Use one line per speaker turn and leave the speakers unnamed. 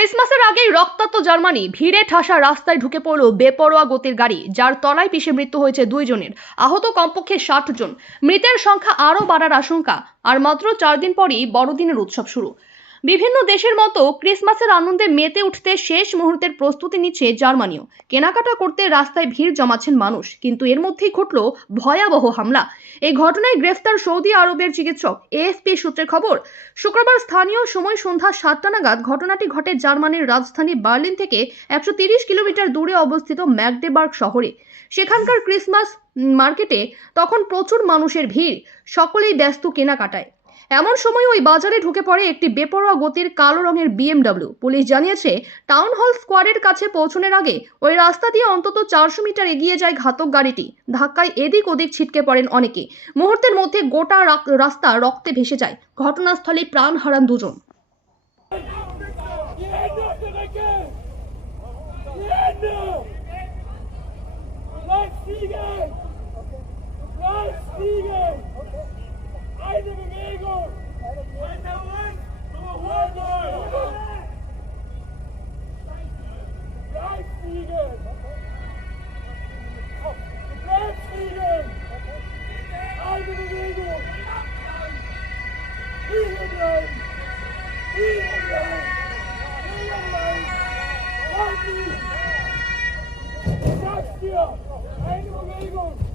ক্রিসমাসের আগেই রক্তাক্ত জার্মানি ভিড়ে ঠাসা রাস্তায় ঢুকে পড়ল বেপরোয়া গতির গাড়ি, যার তলায় পিষে মৃত্যু হয়েছে দুইজনের আহত কমপক্ষে ষাট জন। মৃতের সংখ্যা আরও বাড়ার আশঙ্কা। আর মাত্র চার দিন পরই বড়দিনের উৎসব শুরু। বিভিন্ন দেশের মতো ক্রিসমাসের আনন্দে মেতে উঠতে শেষ মুহূর্তের প্রস্তুতি নিচ্ছে জার্মানিও। কেনাকাটা করতে রাস্তায় ভিড় জমাচ্ছেন মানুষ, কিন্তু এর মধ্যেই ঘটল ভয়াবহ হামলা। এই ঘটনায় গ্রেফতার সৌদি আরবের চিকিৎসক, এএফপি সূত্রের খবর, শুক্রবার স্থানীয় সময় সন্ধ্যা সাতটা নাগাদ ঘটনাটি ঘটে জার্মানির রাজধানী বার্লিন থেকে একশো কিলোমিটার দূরে অবস্থিত ম্যাকডেবার্গ শহরে। সেখানকার ক্রিসমাস মার্কেটে তখন প্রচুর মানুষের ভিড়, সকলেই ব্যস্ত কেনাকাটায়। এমন সময় ওই বাজারে ঢুকে পড়ে একটি বেপরোয়া গতির কালো রঙের বিএমডব্লিউ। পুলিশ জানিয়েছে, টাউন হল স্কোয়াডের কাছে পৌঁছানোর আগে ওই রাস্তা দিয়ে অন্তত চারশো মিটার এগিয়ে যায় ঘাতক গাড়িটি। ধাক্কায় এদিক ওদিক ছিটকে পড়েন অনেকে। মুহূর্তের মধ্যে গোটা রাস্তা রক্তে ভেসে যায়। ঘটনাস্থলে প্রাণ হারান দুজন।
Hände Eine Bewegung!